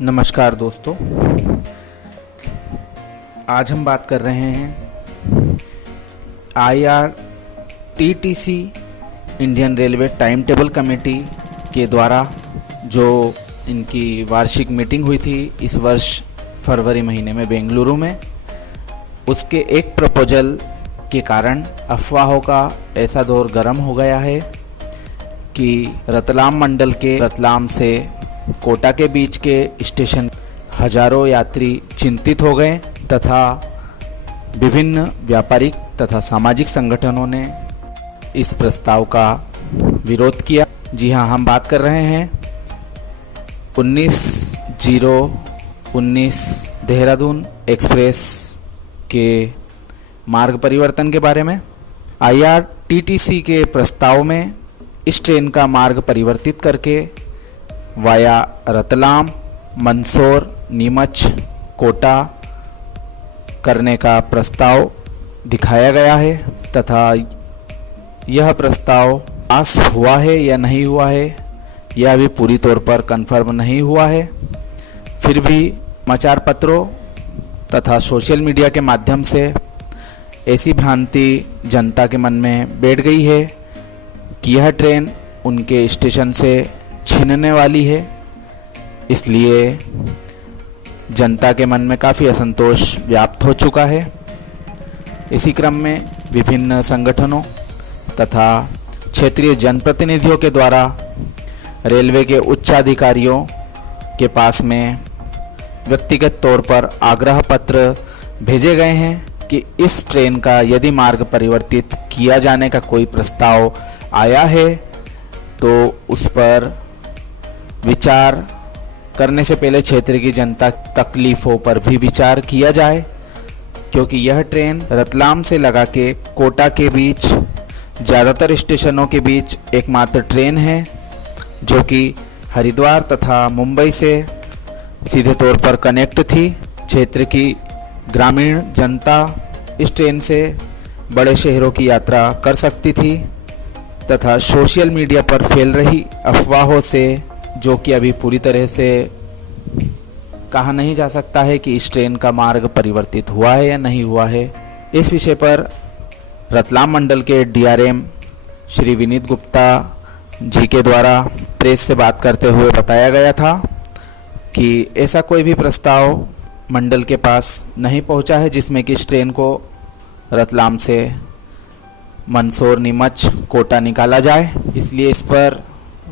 नमस्कार दोस्तों, आज हम बात कर रहे हैं IRTTC Indian railway time table committee के द्वारा जो इनकी वार्षिक मीटिंग हुई थी इस वर्ष फरवरी महीने में बेंगलुरु में, उसके एक प्रपोजल के कारण अफवाहों का ऐसा दौर गर्म हो गया है कि रतलाम मंडल के रतलाम से कोटा के बीच के स्टेशन हजारों यात्री चिंतित हो गए तथा विभिन्न व्यापारिक तथा सामाजिक संगठनों ने इस प्रस्ताव का विरोध किया। जी हाँ, हम बात कर रहे हैं 19/0/19 देहरादून एक्सप्रेस के मार्ग परिवर्तन के बारे में। IRTTC के प्रस्ताव में इस ट्रेन का मार्ग परिवर्तित करके वाया रतलाम, मंदसौर, नीमच, कोटा करने का प्रस्ताव दिखाया गया है तथा यह प्रस्ताव पास हुआ है या नहीं हुआ है यह अभी पूरी तौर पर कंफर्म नहीं हुआ है। फिर भी समाचार पत्रों तथा सोशल मीडिया के माध्यम से ऐसी भ्रांति जनता के मन में बैठ गई है कि यह ट्रेन उनके स्टेशन से छीनने वाली है। इसलिए जनता के मन में काफ़ी असंतोष व्याप्त हो चुका है। इसी क्रम में विभिन्न संगठनों तथा क्षेत्रीय जनप्रतिनिधियों के द्वारा रेलवे के उच्चाधिकारियों के पास में व्यक्तिगत तौर पर आग्रह पत्र भेजे गए हैं कि इस ट्रेन का यदि मार्ग परिवर्तित किया जाने का कोई प्रस्ताव आया है तो उस पर विचार करने से पहले क्षेत्र की जनता तकलीफ़ों पर भी विचार किया जाए, क्योंकि यह ट्रेन रतलाम से लगा के कोटा के बीच ज़्यादातर स्टेशनों के बीच एकमात्र ट्रेन है जो कि हरिद्वार तथा मुंबई से सीधे तौर पर कनेक्ट थी। क्षेत्र की ग्रामीण जनता इस ट्रेन से बड़े शहरों की यात्रा कर सकती थी तथा सोशल मीडिया पर फैल रही अफवाहों से, जो कि अभी पूरी तरह से कहा नहीं जा सकता है कि इस ट्रेन का मार्ग परिवर्तित हुआ है या नहीं हुआ है, इस विषय पर रतलाम मंडल के DRM श्री विनीत गुप्ता जी के द्वारा प्रेस से बात करते हुए बताया गया था कि ऐसा कोई भी प्रस्ताव मंडल के पास नहीं पहुंचा है जिसमें कि इस ट्रेन को रतलाम से मंदसौर, नीमच, कोटा निकाला जाए। इसलिए इस पर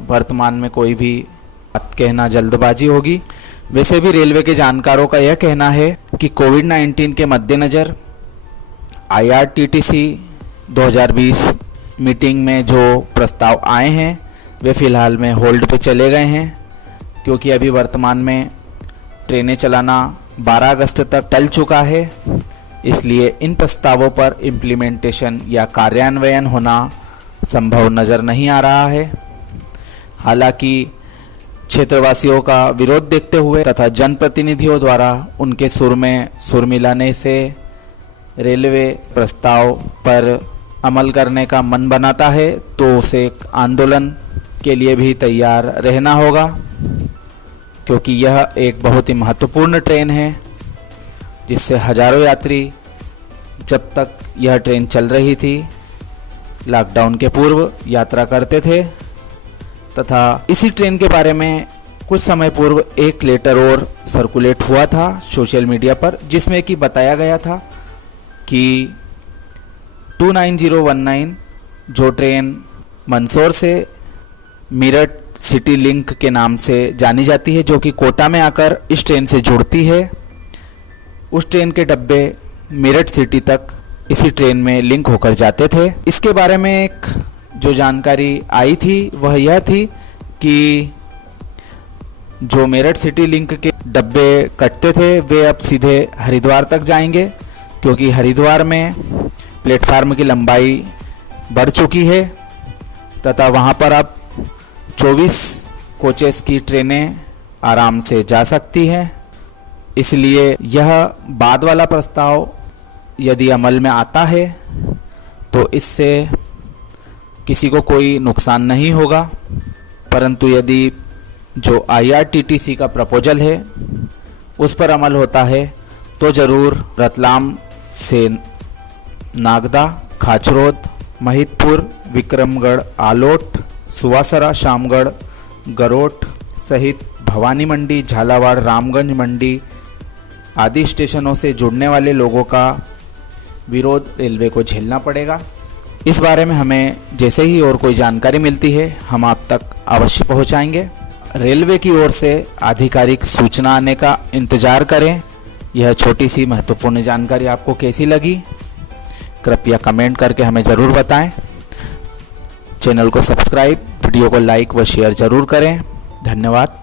वर्तमान में कोई भी बात कहना जल्दबाजी होगी। वैसे भी रेलवे के जानकारों का यह कहना है कि कोविड-19 के मद्देनज़र IRTTC 2020 मीटिंग में जो प्रस्ताव आए हैं वे फ़िलहाल में होल्ड पे चले गए हैं, क्योंकि अभी वर्तमान में ट्रेनें चलाना 12 अगस्त तक टल चुका है। इसलिए इन प्रस्तावों पर इम्प्लीमेंटेशन या कार्यान्वयन होना संभव नज़र नहीं आ रहा है। हालांकि क्षेत्रवासियों का विरोध देखते हुए तथा जनप्रतिनिधियों द्वारा उनके सुर में सुर मिलाने से रेलवे प्रस्ताव पर अमल करने का मन बनाता है तो उसे एक आंदोलन के लिए भी तैयार रहना होगा, क्योंकि यह एक बहुत ही महत्वपूर्ण ट्रेन है जिससे हजारों यात्री जब तक यह ट्रेन चल रही थी लॉकडाउन के पूर्व यात्रा करते थे तथा इसी ट्रेन के बारे में कुछ समय पूर्व एक लेटर और सर्कुलेट हुआ था सोशल मीडिया पर, जिसमें कि बताया गया था कि 29019 जो ट्रेन मंदसौर से मीरठ सिटी लिंक के नाम से जानी जाती है, जो कि कोटा में आकर इस ट्रेन से जुड़ती है, उस ट्रेन के डब्बे मेरठ सिटी तक इसी ट्रेन में लिंक होकर जाते थे। इसके बारे में एक जो जानकारी आई थी वह यह थी कि जो मेरठ सिटी लिंक के डब्बे कटते थे वे अब सीधे हरिद्वार तक जाएंगे, क्योंकि हरिद्वार में प्लेटफार्म की लंबाई बढ़ चुकी है तथा वहां पर अब 24 कोचेस की ट्रेनें आराम से जा सकती हैं। इसलिए यह बाद वाला प्रस्ताव यदि अमल में आता है तो इससे किसी को कोई नुकसान नहीं होगा, परंतु यदि जो IRTTC का प्रपोजल है उस पर अमल होता है तो ज़रूर रतलाम से नागदा, खाचरोद, महिदपुर, विक्रमगढ़, आलोट, सुवासरा, शामगढ़, गरोट सहित भवानी मंडी, झालावाड़, रामगंज मंडी आदि स्टेशनों से जुड़ने वाले लोगों का विरोध रेलवे को झेलना पड़ेगा। इस बारे में हमें जैसे ही और कोई जानकारी मिलती है हम आप तक अवश्य पहुंचाएंगे। रेलवे की ओर से आधिकारिक सूचना आने का इंतजार करें। यह छोटी सी महत्वपूर्ण जानकारी आपको कैसी लगी कृपया कमेंट करके हमें ज़रूर बताएं। चैनल को सब्सक्राइब, वीडियो को लाइक व शेयर ज़रूर करें। धन्यवाद।